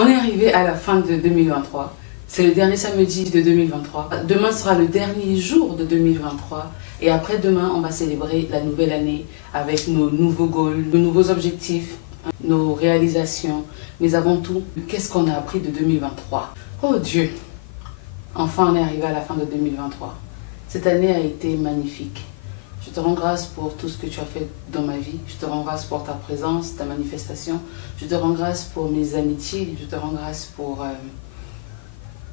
On est arrivé à la fin de 2023. C'est le dernier samedi de 2023. Demain sera le dernier jour de 2023. Et après demain, on va célébrer la nouvelle année avec nos nouveaux goals, nos nouveaux objectifs, nos réalisations. Mais avant tout, qu'est-ce qu'on a appris de 2023? Oh Dieu! Enfin, on est arrivé à la fin de 2023. Cette année a été magnifique. Je te rends grâce pour tout ce que tu as fait dans ma vie. Je te rends grâce pour ta présence, ta manifestation. Je te rends grâce pour mes amitiés. Je te rends grâce pour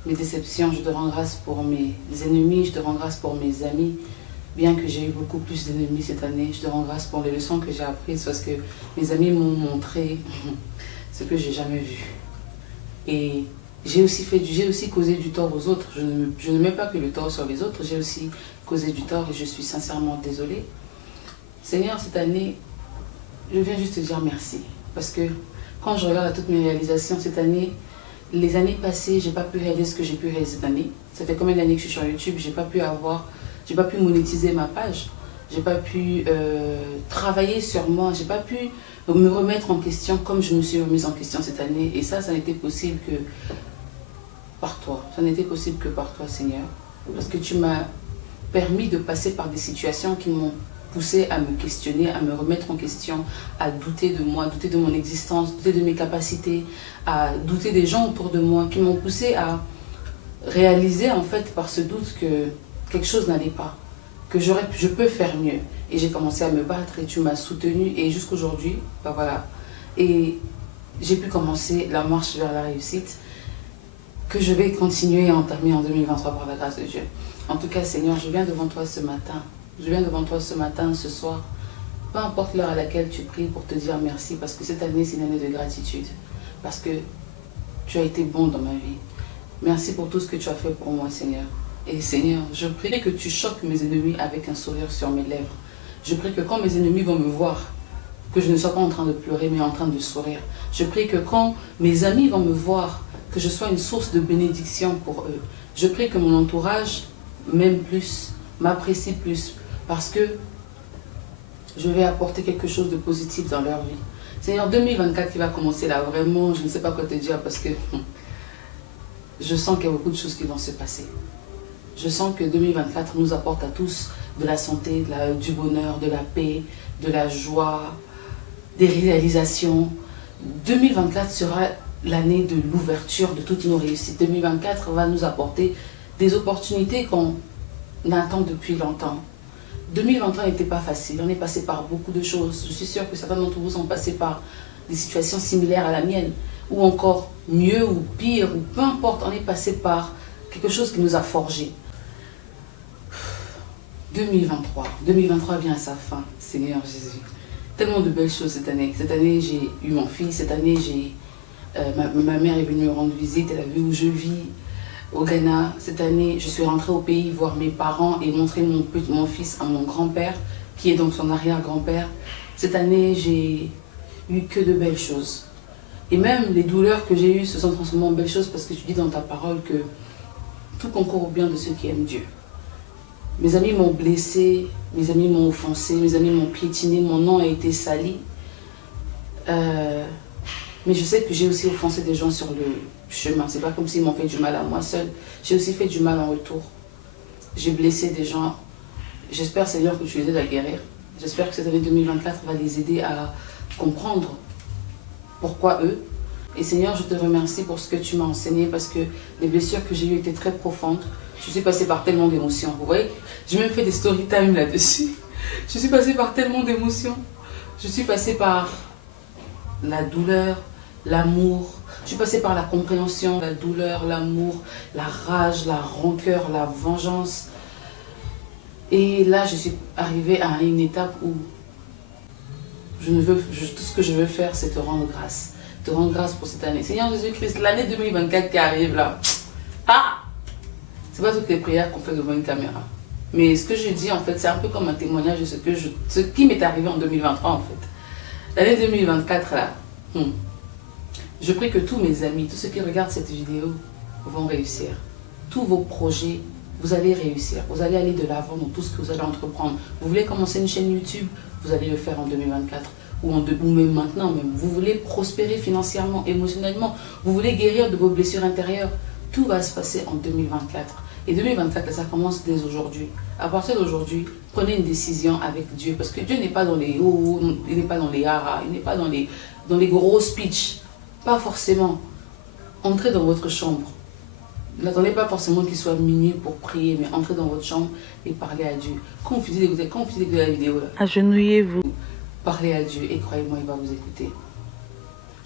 mes déceptions. Je te rends grâce pour mes ennemis. Je te rends grâce pour mes amis. Bien que j'ai eu beaucoup plus d'ennemis cette année, je te rends grâce pour les leçons que j'ai apprises parce que mes amis m'ont montré ce que j'ai jamais vu. Et j'ai aussi causé du tort aux autres. Je ne mets pas que le tort sur les autres, j'ai aussi causé du tort et je suis sincèrement désolée. Seigneur, cette année, je viens juste te dire merci. Parce que quand je regarde à toutes mes réalisations cette année, les années passées, je n'ai pas pu réaliser ce que j'ai pu réaliser cette année. Ça fait combien d'années que je suis sur YouTube, je n'ai pas pu monétiser ma page. Je n'ai pas pu travailler sur moi, je n'ai pas pu me remettre en question comme je me suis remise en question cette année. Et ça n'était possible que par toi. Ça n'était possible que par toi, Seigneur. Parce que tu m'as permis de passer par des situations qui m'ont poussé à me questionner, à me remettre en question, à douter de moi, douter de mon existence, douter de mes capacités, à douter des gens autour de moi, qui m'ont poussé à réaliser en fait par ce doute que quelque chose n'allait pas, que je peux faire mieux. Et j'ai commencé à me battre et tu m'as soutenue et jusqu'aujourd'hui, ben voilà. Et j'ai pu commencer la marche vers la réussite que je vais continuer à entamer en 2023 par la grâce de Dieu. En tout cas, Seigneur, je viens devant toi ce matin. Je viens devant toi ce matin, ce soir. Peu importe l'heure à laquelle tu pries pour te dire merci parce que cette année, c'est une année de gratitude. Parce que tu as été bon dans ma vie. Merci pour tout ce que tu as fait pour moi, Seigneur. Et Seigneur, je prie que tu choques mes ennemis avec un sourire sur mes lèvres. Je prie que quand mes ennemis vont me voir, que je ne sois pas en train de pleurer, mais en train de sourire. Je prie que quand mes amis vont me voir, que je sois une source de bénédiction pour eux. Je prie que mon entourage m'aime plus, m'apprécie plus, parce que je vais apporter quelque chose de positif dans leur vie. Seigneur, 2024 qui va commencer là, vraiment, je ne sais pas quoi te dire, parce que je sens qu'il y a beaucoup de choses qui vont se passer. Je sens que 2024 nous apporte à tous de la santé, du bonheur, de la paix, de la joie, des réalisations. 2024 sera l'année de l'ouverture de toutes nos réussites. 2024 va nous apporter des opportunités qu'on attend depuis longtemps. 2023 n'était pas facile, on est passé par beaucoup de choses. Je suis sûre que certains d'entre vous sont passés par des situations similaires à la mienne, ou encore mieux ou pire, ou peu importe, on est passé par quelque chose qui nous a forgés. 2023 vient à sa fin, Seigneur Jésus. Tellement de belles choses cette année. Cette année, j'ai eu mon fils. Cette année, ma mère est venue me rendre visite. Elle a vu où je vis au Ghana. Cette année, je suis rentrée au pays voir mes parents et montrer mon fils à mon grand-père, qui est donc son arrière-grand-père. Cette année, j'ai eu que de belles choses. Et même les douleurs que j'ai eues se sont transformées en belles choses parce que tu dis dans ta parole que tout concourt au bien de ceux qui aiment Dieu. Mes amis m'ont blessé, mes amis m'ont offensé, mes amis m'ont piétiné, mon nom a été sali. Mais je sais que j'ai aussi offensé des gens sur le chemin. C'est pas comme s'ils m'ont fait du mal à moi seule. J'ai aussi fait du mal en retour. J'ai blessé des gens. J'espère, Seigneur, que tu les aides à guérir. J'espère que cette année 2024 va les aider à comprendre pourquoi eux. Et Seigneur, je te remercie pour ce que tu m'as enseigné parce que les blessures que j'ai eues étaient très profondes. Je suis passée par tellement d'émotions. Vous voyez, j'ai même fait des story time là-dessus. Je suis passée par tellement d'émotions. Je suis passée par la douleur, l'amour. Je suis passée par la compréhension, la douleur, l'amour, la rage, la rancœur, la vengeance. Et là, je suis arrivée à une étape où tout ce que je veux faire, c'est te rendre grâce. Te rendre grâce pour cette année. Seigneur Jésus-Christ, l'année 2024 qui arrive là. Ah! C'est pas toutes les prières qu'on fait devant une caméra. Mais ce que je dis en fait, c'est un peu comme un témoignage de ce qui m'est arrivé en 2023 en fait. L'année 2024 là, je prie que tous mes amis, tous ceux qui regardent cette vidéo vont réussir. Tous vos projets, vous allez réussir. Vous allez aller de l'avant dans tout ce que vous allez entreprendre. Vous voulez commencer une chaîne YouTube, vous allez le faire en 2024. ou même maintenant même, vous voulez prospérer financièrement, émotionnellement, vous voulez guérir de vos blessures intérieures, tout va se passer en 2024. Et 2024, ça commence dès aujourd'hui. À partir d'aujourd'hui, prenez une décision avec Dieu. Parce que Dieu n'est pas dans les hauts, il n'est pas dans les haras, il n'est pas dans les gros speeches. Pas forcément. Entrez dans votre chambre. N'attendez pas forcément qu'il soit minuit pour prier, mais entrez dans votre chambre et parlez à Dieu. Quand vous finissez d'écouter la vidéo, là, agenouillez-vous. Parlez à Dieu et croyez-moi, il va vous écouter.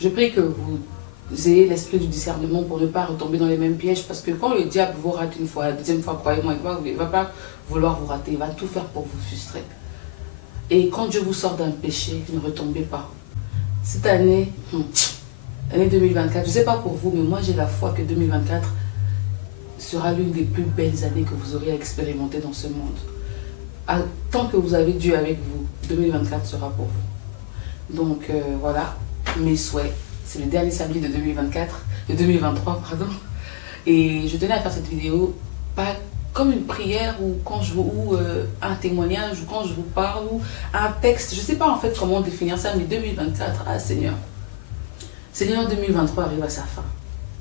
Je prie que vous ayez l'esprit du discernement pour ne pas retomber dans les mêmes pièges, parce que quand le diable vous rate une fois, la deuxième fois, croyez-moi, il ne va pas vouloir vous rater, il va tout faire pour vous frustrer. Et quand Dieu vous sort d'un péché, ne retombez pas. Cette année, l'année 2024, je ne sais pas pour vous, mais moi j'ai la foi que 2024 sera l'une des plus belles années que vous aurez à expérimenter dans ce monde. Tant que vous avez Dieu avec vous, 2024 sera pour vous. Donc voilà, mes souhaits. C'est le dernier samedi de 2023, pardon. Et je tenais à faire cette vidéo, pas comme une prière ou un témoignage ou quand je vous parle ou un texte. Je ne sais pas en fait comment définir ça, mais 2024, ah Seigneur. Seigneur, 2023 arrive à sa fin.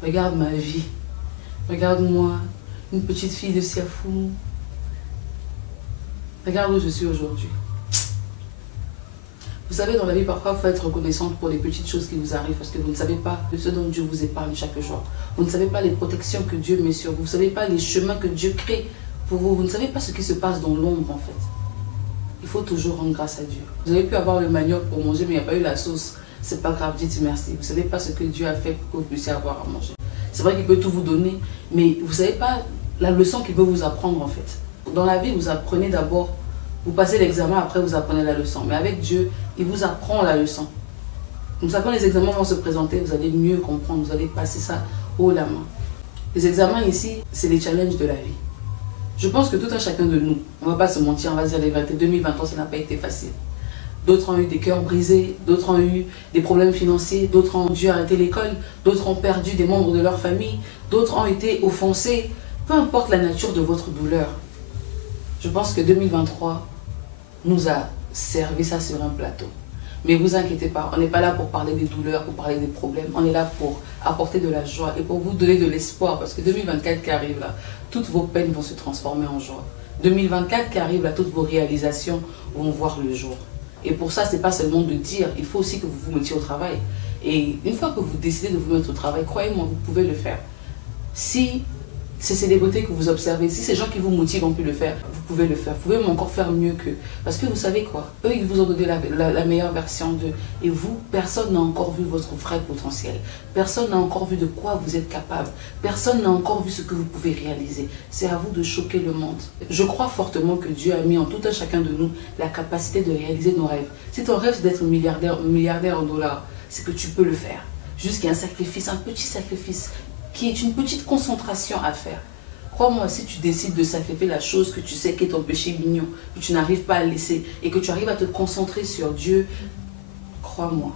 Regarde ma vie. Regarde-moi, une petite fille de Siafou. Regarde où je suis aujourd'hui. Vous savez, dans la vie, parfois, il faut être reconnaissante pour les petites choses qui vous arrivent parce que vous ne savez pas de ce dont Dieu vous épargne chaque jour. Vous ne savez pas les protections que Dieu met sur vous. Vous ne savez pas les chemins que Dieu crée pour vous. Vous ne savez pas ce qui se passe dans l'ombre, en fait. Il faut toujours rendre grâce à Dieu. Vous avez pu avoir le manioc pour manger, mais il n'y a pas eu la sauce. C'est pas grave, dites merci. Vous ne savez pas ce que Dieu a fait pour que vous puissiez avoir à manger. C'est vrai qu'il peut tout vous donner, mais vous ne savez pas la leçon qu'il peut vous apprendre, en fait. Dans la vie, vous apprenez d'abord. Vous passez l'examen, après vous apprenez la leçon. Mais avec Dieu, il vous apprend la leçon. Comme ça, quand les examens vont se présenter, vous allez mieux comprendre, vous allez passer ça haut la main. Les examens ici, c'est les challenges de la vie. Je pense que tout un chacun de nous, on ne va pas se mentir, on va dire les vérités, 2023, ça n'a pas été facile. D'autres ont eu des cœurs brisés, d'autres ont eu des problèmes financiers, d'autres ont dû arrêter l'école, d'autres ont perdu des membres de leur famille, d'autres ont été offensés. Peu importe la nature de votre douleur, je pense que 2023 nous a servi ça sur un plateau. Mais vous inquiétez pas, on n'est pas là pour parler des douleurs, pour parler des problèmes. On est là pour apporter de la joie et pour vous donner de l'espoir. Parce que 2024 qui arrive là, toutes vos peines vont se transformer en joie. 2024 qui arrive là, toutes vos réalisations vont voir le jour. Et pour ça, ce n'est pas seulement de dire, il faut aussi que vous vous mettiez au travail. Et une fois que vous décidez de vous mettre au travail, croyez-moi, vous pouvez le faire. Si ces célébrités que vous observez, si ces gens qui vous motivent ont pu le faire, vous pouvez le faire. Vous pouvez même encore faire mieux qu'eux. Parce que vous savez quoi? Eux, ils vous ont donné la meilleure version d'eux. Et vous, personne n'a encore vu votre vrai potentiel. Personne n'a encore vu de quoi vous êtes capable. Personne n'a encore vu ce que vous pouvez réaliser. C'est à vous de choquer le monde. Je crois fortement que Dieu a mis en tout un chacun de nous la capacité de réaliser nos rêves. Si ton rêve c'est d'être milliardaire en dollars, c'est que tu peux le faire. Juste qu'il y a un sacrifice, un petit sacrifice, qui est une petite concentration à faire. Crois-moi, si tu décides de sacrifier la chose que tu sais qu'est ton péché mignon, que tu n'arrives pas à laisser, et que tu arrives à te concentrer sur Dieu, crois-moi,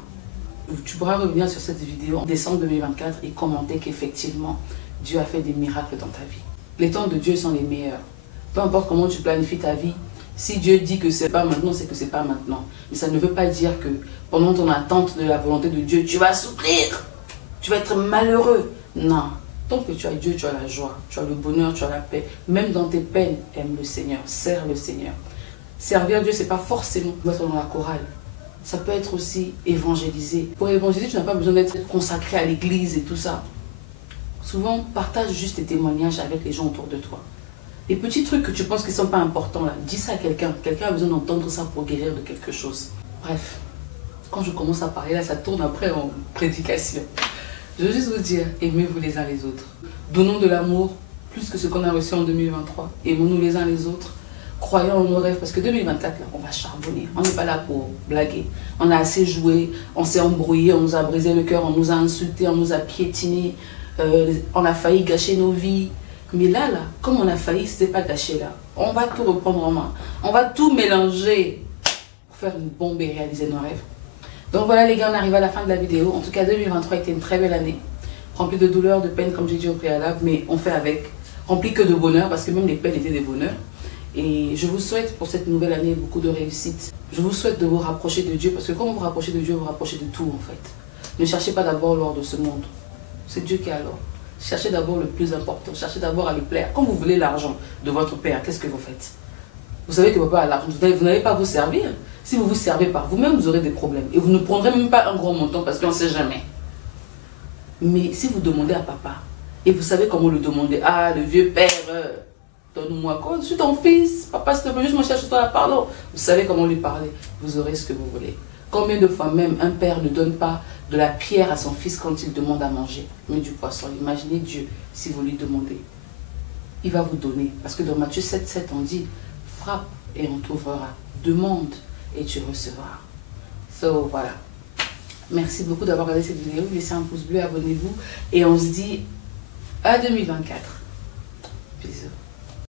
tu pourras revenir sur cette vidéo en décembre 2024 et commenter qu'effectivement, Dieu a fait des miracles dans ta vie. Les temps de Dieu sont les meilleurs. Peu importe comment tu planifies ta vie, si Dieu dit que c'est pas maintenant, c'est que c'est pas maintenant. Mais ça ne veut pas dire que pendant ton attente de la volonté de Dieu, tu vas souffrir, tu vas être malheureux. Non, tant que tu as Dieu, tu as la joie, tu as le bonheur, tu as la paix. Même dans tes peines, aime le Seigneur, sers le Seigneur. Servir Dieu, ce n'est pas forcément être dans la chorale. Ça peut être aussi évangéliser. Pour évangéliser, tu n'as pas besoin d'être consacré à l'église et tout ça. Souvent, partage juste tes témoignages avec les gens autour de toi. Les petits trucs que tu penses qui ne sont pas importants, là, dis ça à quelqu'un. Quelqu'un a besoin d'entendre ça pour guérir de quelque chose. Bref, quand je commence à parler, là, ça tourne après en prédication. Je veux juste vous dire, aimez-vous les uns les autres. Donnons de l'amour plus que ce qu'on a reçu en 2023. Aimons-nous les uns les autres. Croyons en nos rêves. Parce que 2024, là, on va charbonner. On n'est pas là pour blaguer. On a assez joué, on s'est embrouillé, on nous a brisé le cœur, on nous a insultés, on nous a piétinés. On a failli gâcher nos vies. Mais là, comme on a failli, ce n'était pas gâché là. On va tout reprendre en main. On va tout mélanger pour faire une bombe et réaliser nos rêves. Donc voilà les gars, on arrive à la fin de la vidéo. En tout cas, 2023 était une très belle année. Remplie de douleurs, de peines, comme j'ai dit au préalable, mais on fait avec. Remplie que de bonheur, parce que même les peines étaient des bonheurs. Et je vous souhaite pour cette nouvelle année beaucoup de réussite. Je vous souhaite de vous rapprocher de Dieu, parce que quand vous vous rapprochez de Dieu, vous vous rapprochez de tout en fait. Ne cherchez pas d'abord l'or de ce monde. C'est Dieu qui a l'or. Cherchez d'abord le plus important. Cherchez d'abord à lui plaire. Quand vous voulez l'argent de votre père, qu'est-ce que vous faites? Vous savez que papa a l'argent. Vous n'allez pas vous servir. Si vous vous servez par vous-même, vous aurez des problèmes. Et vous ne prendrez même pas un gros montant parce qu'on ne sait jamais. Mais si vous demandez à papa, et vous savez comment le demander, ah, le vieux père, donne-moi quoi? Je suis ton fils. Papa, s'il te plaît, juste me cherche toi, pardon. Vous savez comment lui parler. Vous aurez ce que vous voulez. Combien de fois même un père ne donne pas de la pierre à son fils quand il demande à manger, mais du poisson? Imaginez Dieu si vous lui demandez. Il va vous donner. Parce que dans Matthieu 7,7, on dit, frappe et on t'ouvrira. Demande et tu recevras. So, voilà. Merci beaucoup d'avoir regardé cette vidéo. Laissez un pouce bleu, abonnez-vous. Et on se dit à 2024. Bisous.